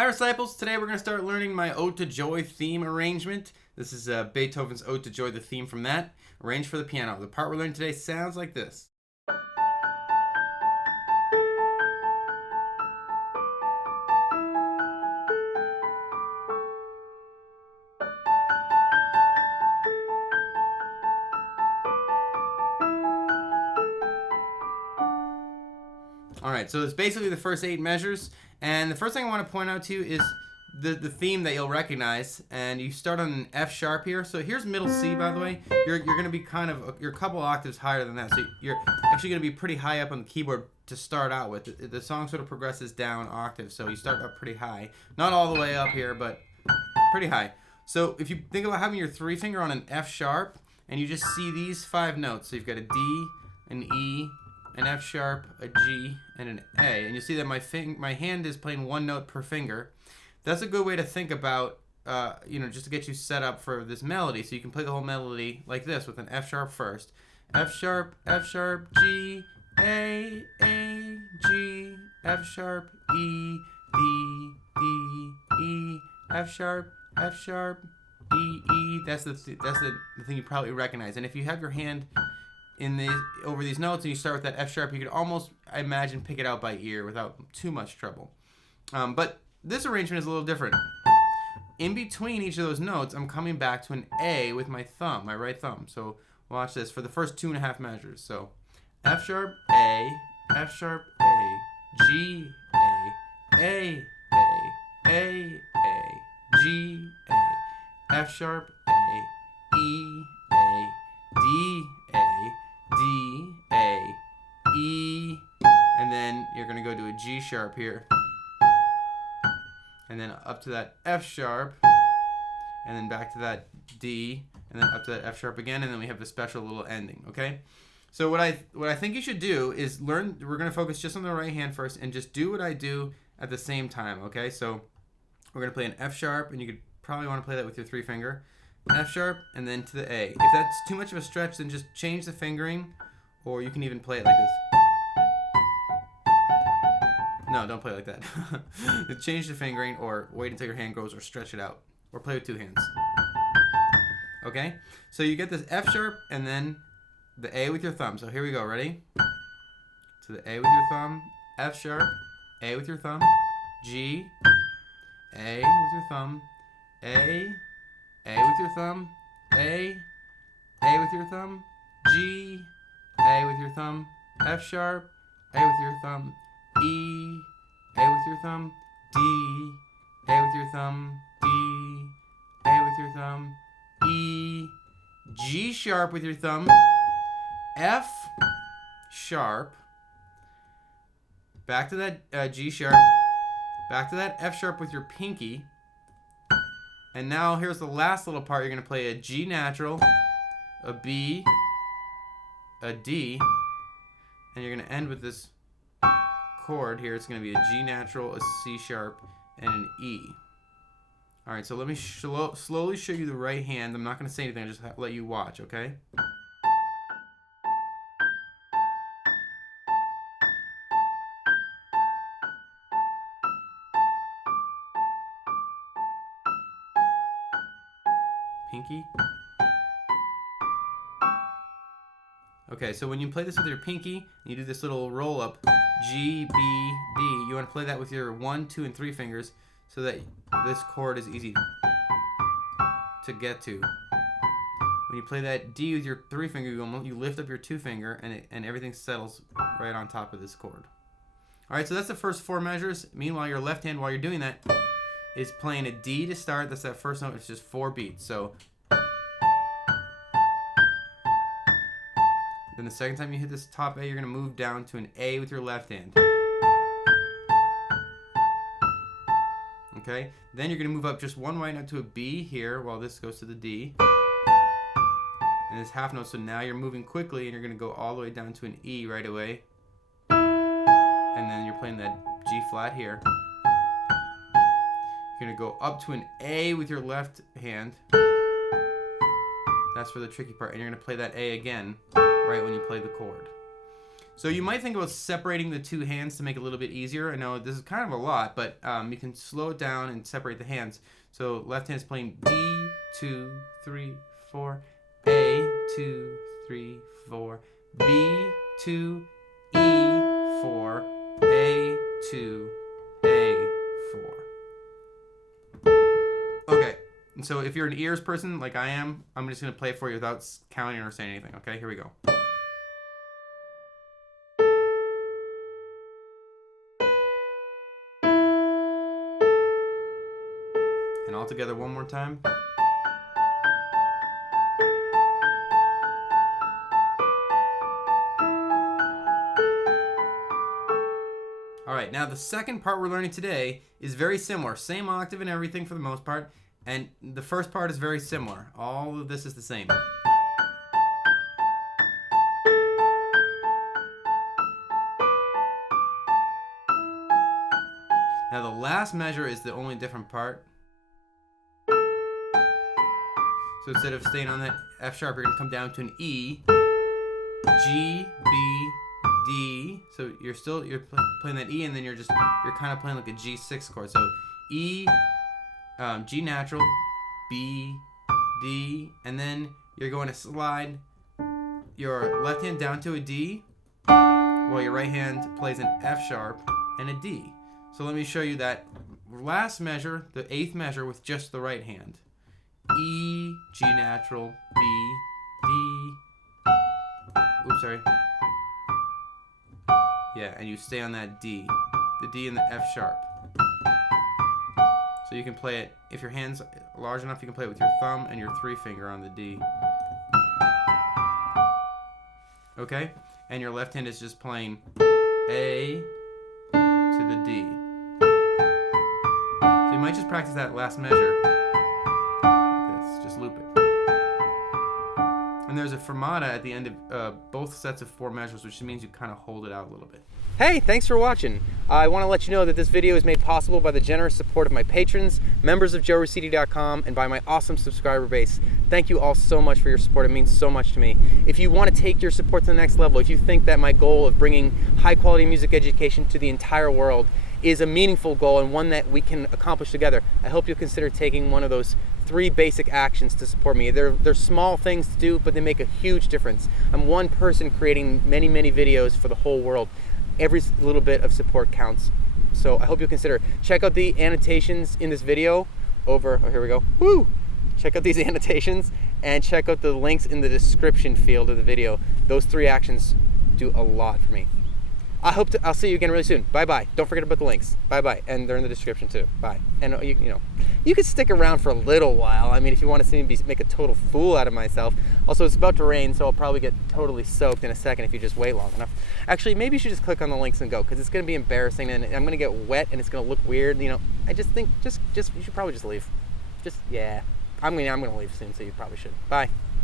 Hi Disciples, today we're going to start learning my Ode to Joy theme arrangement. This is Beethoven's Ode to Joy, the theme from that, arranged for the piano. The part we're learning today sounds like this. Alright, so it's basically the first 8 measures, and the first thing I want to point out to you is the theme that you'll recognize, and you start on an F sharp here. So here's middle C, by the way. You're going to be you're a couple octaves higher than that, so you're actually going to be pretty high up on the keyboard to start out with. The song sort of progresses down octaves, so you start up pretty high. Not all the way up here, but pretty high. So if you think about having your 3 finger on an F sharp, and you just see these 5 notes, so you've got a D, an E, an F sharp, a G, and an A, and you see that my hand is playing 1 note per finger. That's a good way to think about, just to get you set up for this melody. So you can play the whole melody like this with an F sharp first. F sharp, G, A, G, F sharp, E, D, D, E, F sharp, E, E. That's the thing you probably recognize. And if you have your hand over these notes and you start with that F sharp, you could almost, I imagine, pick it out by ear without too much trouble. But this arrangement is a little different. In between each of those notes, I'm coming back to an A with my thumb, my right thumb. So watch this for the first 2.5 measures. So F sharp, A, F sharp, A, G, A, G, A, F sharp, A, E, A, D, A, D, A, E, and then you're going to go to a G sharp here. And then up to that F sharp, and then back to that D, and then up to that F sharp again, and then we have the special little ending, okay? So what I think you should do is learn, we're going to focus just on the right hand first, and just do what I do at the same time, okay? So we're going to play an F sharp, and you could probably want to play that with your 3 finger. F sharp, and then to the A. If that's too much of a stretch, then just change the fingering, or you can even play it like this. No, don't play like that. Change the fingering, or wait until your hand goes, or stretch it out, or play with 2 hands. Okay? So you get this F sharp, and then the A with your thumb. So here we go. Ready? To the A with your thumb, F sharp, A with your thumb, G, A with your thumb, A with your thumb, A with your thumb, G, A with your thumb, F sharp, A with your thumb, E, A with your thumb, D, A with your thumb, D, A with your thumb, E, G sharp with your thumb, F sharp, back to that G sharp, back to that F sharp with your pinky, and now here's the last little part. You're going to play a G natural, a B, a D, and you're going to end with this chord here. It's going to be a G natural, a C sharp, and an E. Alright, so let me slowly show you the right hand. I'm not going to say anything, I'll just let you watch, okay? Pinky. Okay, so when you play this with your pinky, you do this little roll up, G, B, D. You want to play that with your 1, 2, and 3 fingers so that this chord is easy to get to. When you play that D with your 3 finger, you lift up your 2 finger, and everything settles right on top of this chord. Alright, so that's the first 4 measures. Meanwhile, your left hand, while you're doing that, is playing a D to start. That's that first note. It's just 4 beats. So then the second time you hit this top A, you're going to move down to an A with your left hand. Okay? Then you're going to move up just 1 white note to a B here while this goes to the D. And this half note, so now you're moving quickly and you're going to go all the way down to an E right away. And then you're playing that G flat here. You're going to go up to an A with your left hand. That's for the tricky part. And you're going to play that A again right when you play the chord. So you might think about separating the two hands to make it a little bit easier. I know this is kind of a lot, but you can slow it down and separate the hands. So left hand is playing B, 2, 3, 4, A, 2, 3, 4, B, 2, E, 4, A, 2, A, 4. Okay, and so if you're an ears person like I am, I'm just going to play it for you without counting or saying anything. Okay, here we go. And all together one more time. All right, now the second part we're learning today is very similar. Same octave and everything for the most part. And the first part is very similar. All of this is the same. Now the last measure is the only different part. So instead of staying on that F sharp, you're going to come down to an E, G, B, D. So you're playing that E, and then you're kind of playing like a G6 chord. So E, G natural, B, D, and then you're going to slide your left hand down to a D, while your right hand plays an F sharp and a D. So let me show you that last measure, the 8th measure, with just the right hand. E, G natural, B, D. Oops, sorry. Yeah, and you stay on that D. The D and the F sharp. So you can play it, if your hand's large enough, you can play it with your thumb and your 3 finger on the D. Okay? And your left hand is just playing A to the D. So you might just practice that last measure. Just loop it. And there's a fermata at the end of both sets of 4 measures, which means you kind of hold it out a little bit. Hey, thanks for watching. I want to let you know that this video is made possible by the generous support of my patrons, members of joeraciti.com, and by my awesome subscriber base. Thank you all so much for your support. It means so much to me. If you want to take your support to the next level, if you think that my goal of bringing high quality music education to the entire world is a meaningful goal and one that we can accomplish together, I hope you'll consider taking one of those 3 basic actions to support me. They're small things to do, but they make a huge difference. I'm one person creating many, many videos for the whole world. Every little bit of support counts. So I hope you'll consider. Check out the annotations in this video over, oh, here we go. Woo! Check out these annotations and check out the links in the description field of the video. Those 3 actions do a lot for me. I'll see you again really soon. Bye-bye. Don't forget about the links. Bye-bye. And they're in the description too. Bye. And you can stick around for a little while. I mean, if you want to see me make a total fool out of myself. Also, it's about to rain, so I'll probably get totally soaked in a second if you just wait long enough. Actually, maybe you should just click on the links and go, because it's going to be embarrassing and I'm going to get wet and it's going to look weird. I just think, you should probably just leave. Yeah. I'm going to leave soon, so you probably should. Bye.